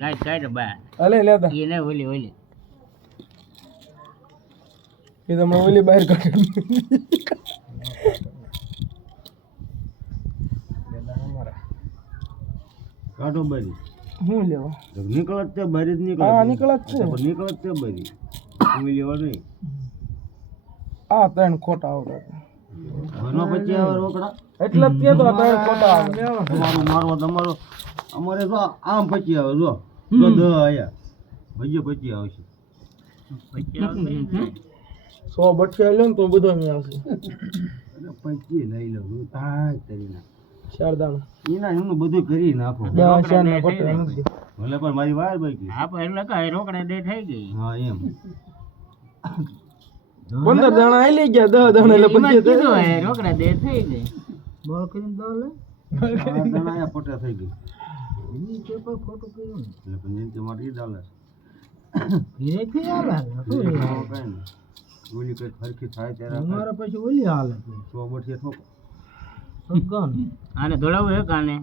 કાઈ કાઈ બા અલે લેતા એ ને ઓલી એ તો મને ઓલી બહાર કાઢી કાઢો બારી હું લેવા નીકળત તે બારી જ નીકળે હા નીકળત છે નીકળત તે બારી તમે લેવા નહીં આ ત્રણ ખોટા આવતા ઘરમાં પછી આવે રોકડા એટલે જ તો ત્રણ ખોટા આવે તમારું મારવા તમારો અમારે તો આમ પછી આવે જો તો દ આયા ભજીયો પછી આવશે પછી 100 બઠિયા લે ને તો બધો મેં આવશે એટલે પછી લઈ લઉં હા તરીના શારદામાં એના એનું બધું કરી નાખો 10 શાર ના બઠિયા નથી ભલે પણ મારી વાર બાકી હા પણ એટલે કાઈ રોકડા દે થઈ ગઈ હા એમ 15 દાણા આઈ ગયા 10 દાણા એટલે પછી કીધું હે રોકડા દે થઈ ગઈ બોલ કરીને દો લે આયા પટા થઈ ગઈ એની પેપર ખોટું કર્યું ને એટલે પણ એમ મારી ડાલે ધીરે થી આલા ઓલી કઈ ખરખી થાય ત્યારે અમારા પછી ઓલી હાલે 100 બઠિયા ઠોકો સગન આને દોડાવું હે કાને